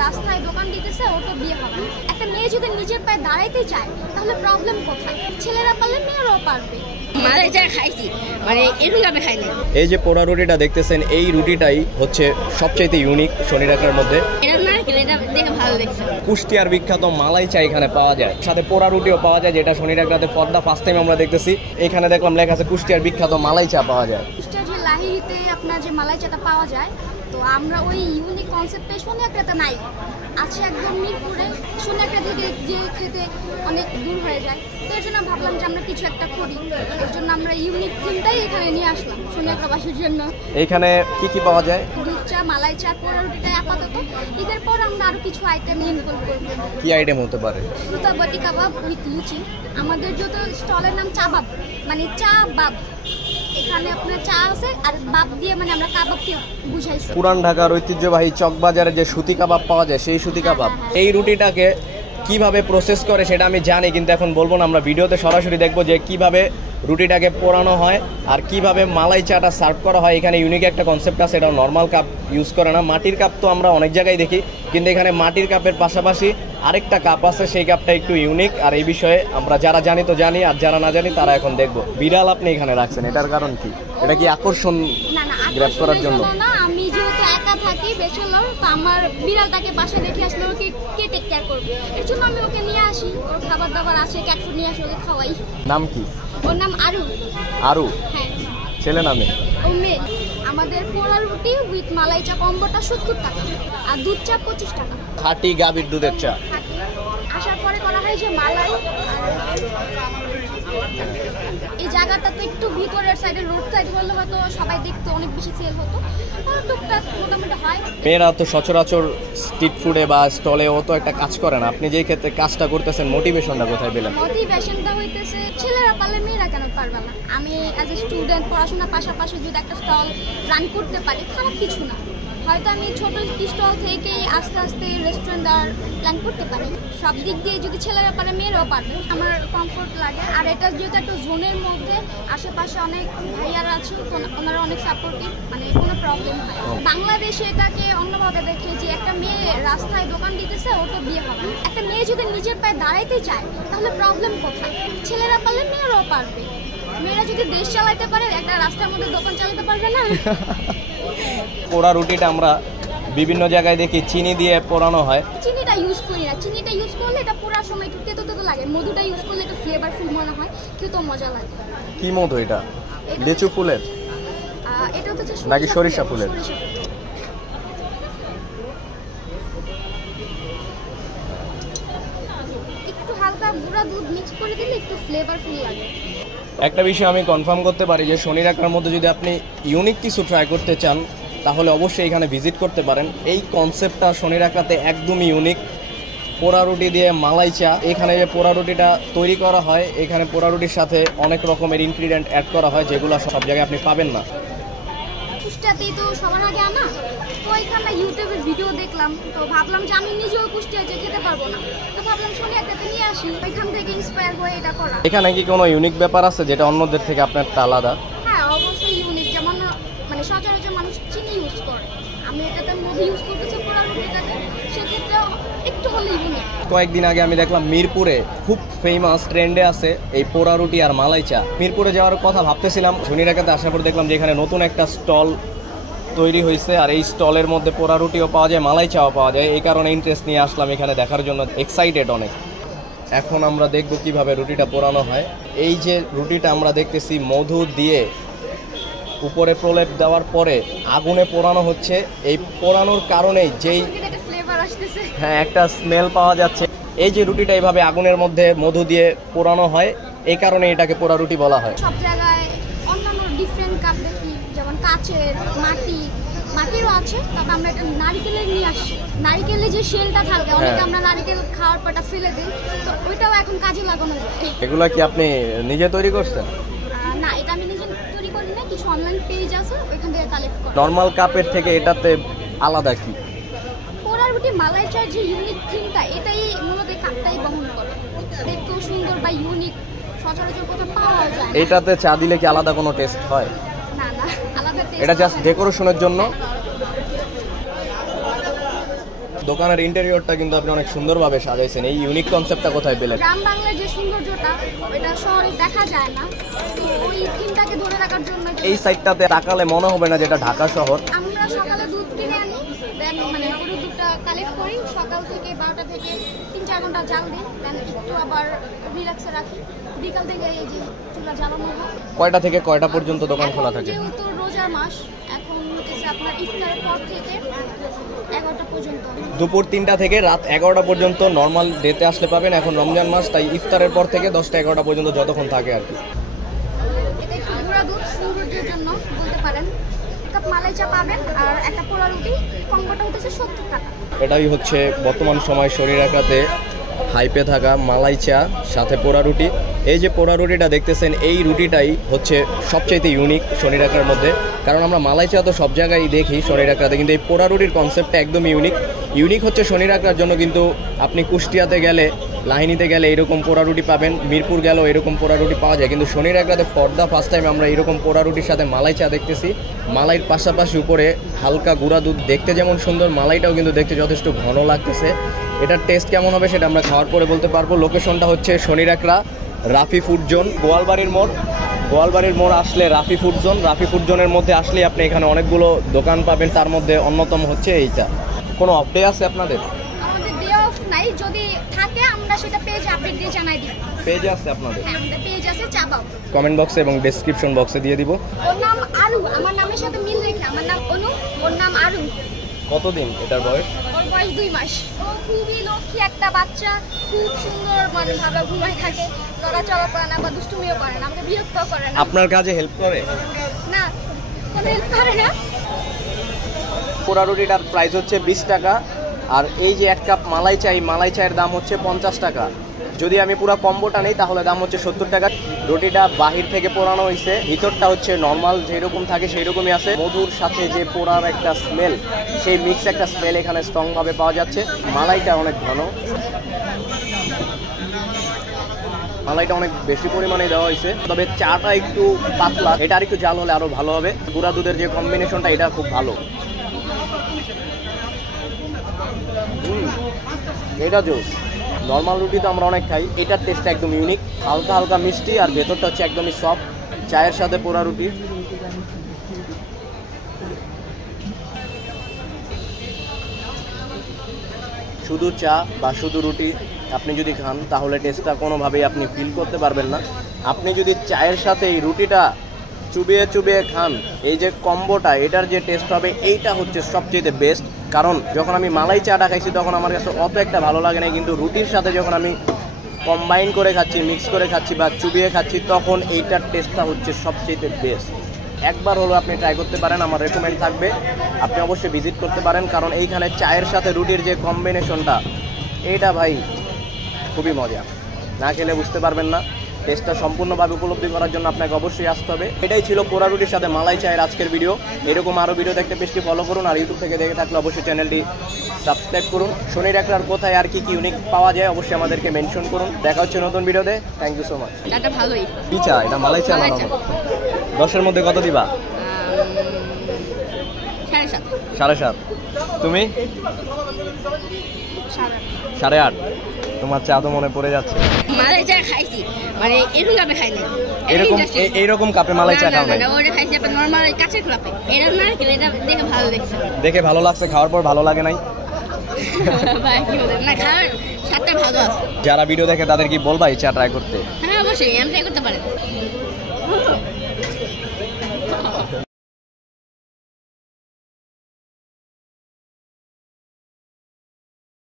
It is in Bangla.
রাস্তায় দোকান দিতেছে ওর তো বিয়ে হবে। একটা মেয়ে যদি নিজের পায়ে দাঁড়াইতে চায় তাহলে প্রবলেম কোথায়? ছেলেরা পারলে মেয়েরাও পারবে। মালাই চা খাইছি, মানে এগুলো আমি খাই না। এই যে পোড়া রুটিটা দেখতেছেন, এই রুটিটাই হচ্ছে সবচাইতে ইউনিক শনিরাকার মধ্যে। এটা দেখে ভালো লাগছে। কুষ্টিয়ার বিখ্যাত মালাই চা এখানে পাওয়া যায়, সাথে পোড়া রুটিও পাওয়া যায়, যেটা শনিরাকাতে পদ্মা ফার্স্ট টাইম আমরা দেখতেছি। এখানে দেখলাম লেখা আছে কুষ্টিয়ার বিখ্যাত মালাই চা পাওয়া যায়। কুষ্টিয়ার যে লাহিড়িতে আপনার যে মালাই চাটা পাওয়া যায়, তো আমরা ওই ইউনিক কনসেপ্টে শনিরাকাতে নাই আছে একদম মিরপুরে। শনিরাকা থেকে যে খেতে অনেক দূর হয়ে যায়, তো এর জন্য ভাবলাম যে আমরা কিছু একটা করি। এর জন্য আমরা ইউনিক থিমটাই এখানে নিয়ে আসলাম শনিরাকাবাসীর জন্য। এখানে কি কি পাওয়া যায়? দুধ চা, মালাই চা, পোড়া রুটিটাই আপাতত। ঈদের পর আমরা আরো কিছু আইটেম ইনক্লুড করব। কি আইটেম হতে পারে? সুতাবটি কাবাব উইথ লুচি। আমাদের যত স্টলের নাম চা বাব, মানে চা বাব। এখানে আপনার চা আছে আর বাব দিয়ে মানে আমরা কাবাবকে বুঝাইছি। পুরান ঢাকার ঐতিহ্যবাহী চকবাজারে যে সুতি কাবাব পাওয়া যায়, সেই সুতি কাবাব। এই রুটিটাকে কিভাবে প্রসেস করে সেটা আমি জানি, কিন্তু এখন বলবো না। আমরা ভিডিওতে সরাসরি দেখবো যে কিভাবে রুটিটাকে পোড়ানো হয় আর কিভাবে মালাই চাটা সার্ভ করা হয়। এখানে ইউনিক একটা কনসেপ্ট আছে, এটা নর্মাল কাপ ইউজ করে না। মাটির কাপ তো আমরা অনেক জায়গায় দেখি, কিন্তু এখানে মাটির কাপের পাশাপাশি আরেকটা কাপ আছে, সেই কাপটা একটু ইউনিক। আর এই বিষয়ে আমরা যারা জানি তো জানি, আর যারা না জানি তারা এখন দেখবো। বিড়াল আপনি এখানে রাখছেন, এটার কারণ কি? এটা কি আকর্ষণ গ্র্যাব করার জন্য? না, আমি যেহেতু একা থাকি ব্যাচেলর, তো আমার বিড়ালটাকে বাসায় রেখে আসলে ওকে কে টেক কেয়ার করবে, এর জন্য আমি ওকে নিয়ে আসি। ওর খাবার দাবার আছে, ক্যাট ফুড নিয়ে আসি, ওকে খাওয়াই। নাম কি? ওর নাম আরু। আরু? হ্যাঁ। ছেলে নামে? ও মেয়ে। আমাদের পোড়া রুটি উইথ মালাই চা কম্বোটা 70 টাকা আর দুধ চা 25 টাকা। খাঁটি গাভীর দুধের চা। আসার পরে করা হয় যে মালাই। এই জায়গাটা তো একটু ভিতরের সাইডে, রোড সাইড হলে হয়তো সবাই দেখতে অনেক বেশি সেল হতো, টুকটাক মোটামুটি হয়। মেয়েরা তো সচরাচর স্ট্রিট ফুডে বা স্টলে ও তো একটা কাজ করে না, আপনি যেই ক্ষেত্রে কাজটা করতেছেন মোটিভেশনটা কোথায় পেলেন? মোটিভেশনটা হইতেছে ছেলেরা পারলে মেয়েরা কেন পারবে না। আমি অ্যাজ এ স্টুডেন্ট পড়াশোনার পাশাপাশি যদি একটা স্টল রান করতে পারি, খারাপ কিছু না। হয়তো আমি ছোট স্টল থেকে আস্তে আস্তে রেস্টুরেন্ট দেওয়ার প্ল্যান করতে পারি। সব দিক দিয়ে যদি ছেলেরা পারে মেয়েরাও পারবে, আমার কমফোর্ট লাগে। আর এটা যেহেতু একটা জোনের মধ্যে, আশেপাশে অনেক ভাইয়ারা আছে, তো ওনারা অনেক সাপোর্টিভ, মানে কোনো প্রবলেম হয়। বাংলাদেশে এটাকে অন্যভাবে দেখে যে একটা মেয়ে রাস্তায় দোকান দিতেছে ওর তো বিয়ে হবে। একটা মেয়ে যদি নিজের পায়ে দাঁড়াইতে চায় তাহলে প্রবলেম কোথায়? ছেলেরা পারলে মেয়েরাও পারবে। মেয়েরা যদি দেশ চালাইতে পারে, একটা রাস্তার মধ্যে দোকান চালাতে পারবে না? পোড়া রুটিটা আমরা বিভিন্ন জায়গায় দেখি চিনি দিয়ে পোড়ানো হয়। চিনিটা ইউজ করি না। চিনিটা ইউজ করলে এটা পোড়ার সময় একটু তেতো তেতো লাগে। মধুটা ইউজ করলে একটু ফ্লেভারফুল মনে হয়, খেতেও মজা লাগে। কি মধু এটা? লিচু ফুলের? এটা হচ্ছে নাকি সরিষা ফুলের? একটু হালকা গুঁড়া দুধ মিক্স করে দিলে একটু ফ্লেভারফুল লাগে। একটা বিষয় আমি কনফার্ম করতে পারি যে শনিরাকার মধ্যে যদি আপনি ইউনিক কিছু ট্রাই করতে চান তাহলে অবশ্যই এখানে ভিজিট করতে পারেন। এই কনসেপ্টটা শনিরাকাতে একদমই ইউনিক। পোড়া রুটি দিয়ে মালাই চা। এখানে যে পোড়া রুটিটা তৈরি করা হয়, এখানে পোড়া রুটির সাথে অনেক রকমের ইনগ্রিডিয়েন্ট অ্যাড করা হয়, যেগুলো সব জায়গায় আপনি পাবেন না। কুষ্টিয়াতেই তো সবার আগে আনা, তো এখানে ইউটিউবের ভিডিও দেখলাম, তো ভাবলাম যে আমি নিজেও কুষ্টিয়া যে খেতে পারবো না, তো ভাবলাম শনিরাকাতে নিয়ে আসি, এখান থেকে ইন্সপায়ার হয়ে এটা করা। এখানে কি কোনো ইউনিক ব্যাপার আছে যেটা অন্যদের থেকে আপনারটা আলাদা? হ্যাঁ, অবশ্যই ইউনিক। যেমন মানে সচরাচর মানুষ চিনি ইউজ করে, আমি এটাতে মধু ইউজ করতেছি পোড়া রুটিটাতে, সেক্ষেত্রে একটু হলে ইউনিক। কয়েকদিন আগে আমি দেখলাম মিরপুরে খুব ফেমাস ট্রেন্ডে আছে এই পোড়া রুটি আর মালাই চা। মিরপুরে যাওয়ার কথা ভাবতেছিলাম, শনিরাকাতে আসার পর দেখলাম যে এখানে নতুন একটা স্টল তৈরি হয়েছে, আর এই স্টলের মধ্যে পোড়া রুটিও পাওয়া যায়, মালাই চাও পাওয়া যায়। এই কারণে ইন্টারেস্ট নিয়ে আসলাম এখানে দেখার জন্য, এক্সাইটেড অনেক। এখন আমরা দেখব কিভাবে রুটিটা পোড়ানো হয়। এই যে রুটিটা আমরা দেখতেছি মধু দিয়ে উপরে প্রলেপ দেওয়ার পরে আগুনে পোড়ানো হচ্ছে। এই পোড়ানোর কারণেই যেই হ্যাঁ একটা স্মেল পাওয়া যাচ্ছে। এই যে রুটিটা এইভাবে আগুনের মধ্যে মধু দিয়ে পোড়ানো হয়, এই কারণে এটাকে পোড়া রুটি বলা হয়। সব জায়গায় অন্যান্য ডিফারেন্ট কাপ দেখি, যেমন কাচের, মাটিরও আছে, তবে আমরা এটা নারিকেলের নিয়ে আসছি। নারিকেলের যে শেলটা থাকে, অনেকে আমরা নারিকেল খাওয়ার পরটা ফেলে দিই, তো ওইটাও এখন কাজে লাগানো যায়। এগুলা কি আপনি নিজে তৈরি করছেন? না, এটা আমি নিজে তৈরি করি না, কিছু অনলাইন পেজ আছে, ওইখান থেকে কালেক্ট করি। নর্মাল কাপের থেকে এটাতে আলাদা কি? পোড়া রুটি মালাই চার যে ইউনিক থিমটা, এটাই মূলত কাপটাই বহন করে। দেখতেও সুন্দর বা ইউনিক, সচরাচর কোথাও পাওয়া যায় না। এটাতে চা দিলে কি আলাদা কোনো টেস্ট হয়? না না, আলাদা টেস্ট। এটা জাস্ট ডেকোরেশনের জন্য। দোকানের ইন্টেরিয়রটা কিন্তু আপনি অনেক সুন্দরভাবে সাজাইছেন। এই ইউনিক কনসেপ্টটা কোথায় পেলেন? গ্রাম বাংলার যে সৌন্দর্যটা এটা শহরে দেখা যায় না, তো ওই থিমটাকে ধরে রাখার জন্য এই সাইডটাতে তাকালে মনে হবে না যেটা ঢাকা শহর। আমরা সকালে দুধ কিনে আনি, দেন মানে গরুর দুধটা কালেক্ট করি, সকাল থেকে 12টা থেকে 3-4 ঘন্টা জাল দিই, দেন একটু আবার রিল্যাক্সে রাখি, বিকাল থেকে এই যে চুলা জ্বালানো হয়। কয়টা থেকে কয়টা পর্যন্ত দোকান খোলা এখন থাকে? যেহেতু রোজার মাস, এখন হচ্ছে আপনার ইফতারের পর থেকে 11টা পর্যন্ত। দুপুর 3টা থেকে রাত 11টা পর্যন্ত নর্মাল ডেতে আসলে পাবেন। এখন রমজান মাস, তাই ইফতারের পর থেকে 10টা-11টা পর্যন্ত যতক্ষণ থাকে আর কি। এটা একটু গুঁড়া দুধ সৌন্দর্যের জন্য বলতে পারেন। কাপ মালাই চা পাবেন আর একটা পোড়া রুটি, কম্বোটা হচ্ছে 70 টাকা। এটাই হচ্ছে বর্তমান সময় শরীর আঁকাতে হাইপে থাকা মালাই চা সাথে পোড়া রুটি। এই যে পোড়া রুটিটা দেখতেছেন, এই রুটিটাই হচ্ছে সবচাইতে ইউনিক শরীর আঁকার মধ্যে। কারণ আমরা মালাই চা তো সব জায়গায় দেখি শরীর আঁকাতে, কিন্তু এই পোড়া রুটির কনসেপ্টটা একদম ইউনিক হচ্ছে শরীর আঁকার জন্য। কিন্তু আপনি কুষ্টিয়াতে গেলে, লাহিনীতে গেলে এরকম পোড়া রুটি পাবেন, মিরপুর গেলেও এরকম পোড়া রুটি পাওয়া যায়, কিন্তু শনির আঁকাতে ফর দ্য ফার্স্ট টাইম আমরা এরকম পোড়া রুটির সাথে মালাই চা দেখতেছি। মালাইয়ের পাশাপাশি উপরে হালকা গুঁড়া দুধ, দেখতে যেমন সুন্দর, মালাইটাও কিন্তু দেখতে যথেষ্ট ঘন লাগতেছে। এটার টেস্ট কেমন হবে সেটা আমরা খাওয়ার পরে বলতে পারবো। লোকেশনটা হচ্ছে শনির আঁকড়া রাফি ফুড জোন, গোয়ালবাড়ির মোড় আসলে Rafi food zone. Rafi food জোনের মধ্যে আসলে আপনি এখানে অনেকগুলো দোকান পাবেন, তার মধ্যে অন্যতম হচ্ছে এইটা। কোনো অফ ডে আছে আপনাদের? আমাদের ডে অফ নাই, যদি থাকে আমরা সেটা পেজে আপডেট দিয়ে জানাই দিই। পেজ আছে আপনাদের? হ্যাঁ, আমাদের পেজ আছে, চাপাও। কমেন্ট বক্সে এবং ডেসক্রিপশন বক্সে দিয়ে দিব। ওর নাম আরু, আমার নামের সাথে মিল রেখে, আমার নাম অনু, ওর নাম আরু। কতদিন এটার বয়স? ওর বয়স 2 মাস। ও খুবই লক্ষ্মী একটা বাচ্চা, খুব সুন্দর মানে ভাবে ঘুমায় থাকে, নড়াচড়া করে না বা দুষ্টুমিও করে না, আমাকে বিরক্ত করে না। আপনার কাজে হেল্প করে? না, কোনো হেল্প করে না। পোড়া রুটিটার প্রাইস হচ্ছে 20 টাকা, আর এই যে 1 কাপ মালাই চা, এই মালাই চায়ের দাম হচ্ছে 50 টাকা। যদি আমি পুরো কম্বোটা নেই তাহলে দাম হচ্ছে 70 টাকা। রুটিটা বাহির থেকে পোড়ানো হয়েছে, ভিতরটা হচ্ছে নর্মাল যেরকম থাকে সেই রকমই আছে। মধুর সাথে যে পোড়ার একটা স্মেল, সেই মিক্স একটা স্মেল এখানে স্ট্রংভাবে পাওয়া যাচ্ছে। মালাইটা অনেক ঘন, মালাইটা অনেক বেশি পরিমাণে দেওয়া হয়েছে, তবে চাটা একটু পাতলা, এটা আর একটু জাল হলে আরো ভালো হবে। গুঁড়া দুধের যে কম্বিনেশনটা, এটা খুব ভালো। এটা জোস। নর্মাল রুটি তো আমরা অনেক খাই, এটার টেস্টটা একদম ইউনিক, হালকা হালকা মিষ্টি আর ভেতরটা হচ্ছে একদমই সফট। চায়ের সাথে পোড়া রুটি, শুধু চা বা শুধু রুটি আপনি যদি খান তাহলে টেস্টটা কোনোভাবেই আপনি ফিল করতে পারবেন না। আপনি যদি চায়ের সাথে এই রুটিটা চুবিয়ে চুবিয়ে খান, এই যে কম্বোটা, এটার যে টেস্ট হবে, এইটা হচ্ছে সবচেয়ে বেস্ট। কারণ যখন আমি মালাই চাটা খাইছি তখন আমার কাছে অত একটা ভালো লাগে না, কিন্তু রুটির সাথে যখন আমি কম্বাইন করে খাচ্ছি, মিক্স করে খাচ্ছি বা চুবিয়ে খাচ্ছি, তখন এইটার টেস্টটা হচ্ছে সবচেয়ে বেস্ট। একবার হলো আপনি ট্রাই করতে পারেন, আমার রেকমেন্ড থাকবে, আপনি অবশ্যই ভিজিট করতে পারেন। কারণ এইখানে চায়ের সাথে রুটির যে কম্বিনেশনটা, এইটা ভাই খুবই মজা, না খেলে বুঝতে পারবেন না। টেস্টটা সম্পূর্ণভাবে উপলব্ধি করার জন্য আপনাকে অবশ্যই আসতে হবে। এটাই ছিল পোড়া রুটির সাথে মালাই চায়ের আজকের ভিডিও। এরকম আরও ভিডিও দেখতে পেজটি ফলো করুন, আর ইউটিউব থেকে দেখে থাকলে অবশ্যই চ্যানেলটি সাবস্ক্রাইব করুন। শনির আঁকড়ার কোথায় আর কি কি ইউনিক পাওয়া যায় অবশ্যই আমাদেরকে মেনশন করুন। দেখা হচ্ছে নতুন ভিডিওতে। Thank you so much. চাটা ভালোই। কি চা এটা? মালাই চা। মালাই চা। 10-এর মধ্যে কত দিবা? 7.5। 7.5। তুমি? 8.5। তোমার চা তো মনে পড়ে যাচ্ছে। মালাই চা খাইছি, মানে এরকম কাপে খাই না। এইরকম কাপে মালাই চা খাও না? ওটা খাইছি আপনার নরমাল কাঁচের কাপে। এটা না খেলে এটা দেখে ভালো লাগছে। দেখে ভালো লাগছে, খাওয়ার পর ভালো লাগে নাই? ভাই কি বলেন না, খাওয়ার স্বাদটা ভালো আছে। যারা ভিডিও দেখে তাদের কি বলবা এই চা ট্রাই করতে? হ্যাঁ অবশ্যই, আমি ট্রাই করতে পারেন।